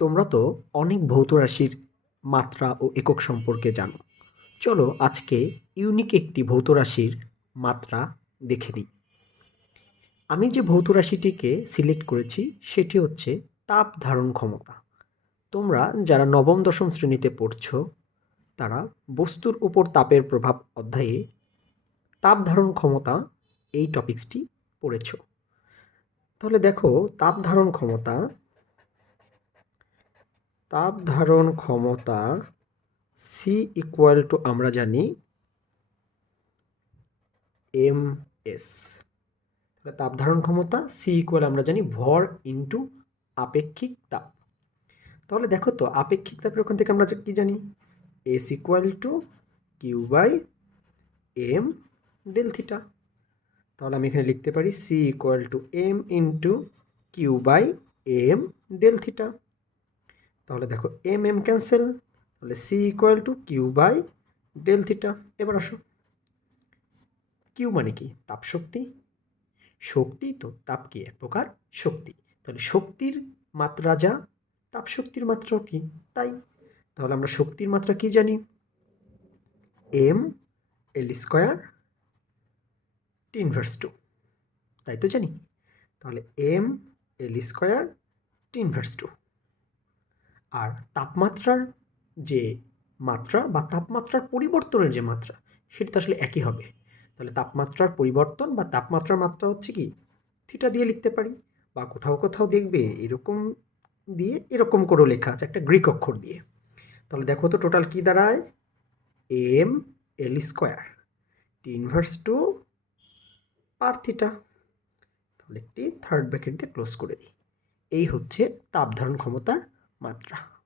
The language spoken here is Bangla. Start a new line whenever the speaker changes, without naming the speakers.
তোমরা তো অনেক ভৌত রাশির মাত্রা ও একক সম্পর্কে জানো। চলো আজকে ইউনিক একটি ভৌত রাশির মাত্রা দেখে নিই। আমি যে ভৌত রাশিটিকে সিলেক্ট করেছি, সেটি হচ্ছে তাপ ধারণ ক্ষমতা। তোমরা যারা নবম, দশম শ্রেণীতে পড়ছো, তারা বস্তুর উপর তাপের প্রভাব অধ্যায়ে তাপ ধারণ ক্ষমতা এই টপিক্সটি পড়েছ। তাহলে দেখো, তাপ ধারণ ক্ষমতা তাপ ধারণ ক্ষমতা সি ইকুয়াল টু আমরা জানি এম এস তাপ ধারণ ক্ষমতা সি ইকুয়াল আমরা জানি ভর ইন্টু আপেক্ষিক তাপ। তাহলে দেখো তো, আপেক্ষিক তাপের ওখান থেকে আমরা কি জানি? S equal to Q by M del theta তাহলে আমি এখানে লিখতে পারি C equal to M into Q by M del theta তাহলে দেখো এম এম ক্যান্সেল, তাহলে C equal to Q by del theta. এবার আসো। কিউ মানে কি? তাপ শক্তি শক্তি তো তাপ কি? এক প্রকার শক্তি। তাহলে শক্তির মাত্রা যা তাপ শক্তির মাত্রাও কি? তাই। তাহলে আমরা শক্তির মাত্রা কি জানি? M L square T inverse two. তাই তো জানি। তাহলে M L square T inverse two. আর তাপমাত্রার যে মাত্রা বা তাপমাত্রার পরিবর্তনের যে মাত্রা, সেটা তো আসলে একই হবে। তাহলে তাপমাত্রার পরিবর্তন বা তাপমাত্রার মাত্রা হচ্ছে কি? থিটা দিয়ে লিখতে পারি বা কোথাও কোথাও দেখবে এরকম দিয়ে এরকম করেও লেখা আছে একটা গ্রিক অক্ষর দিয়ে। তাহলে দেখো তো টোটাল কি দাঁড়ায়? M L square T inverse two আর থিটা তাহলে একটি থার্ড ব্র্যাকেট দিয়ে ক্লোজ করে দিই। এই হচ্ছে তাপ ধারণ ক্ষমতার মাত্রা।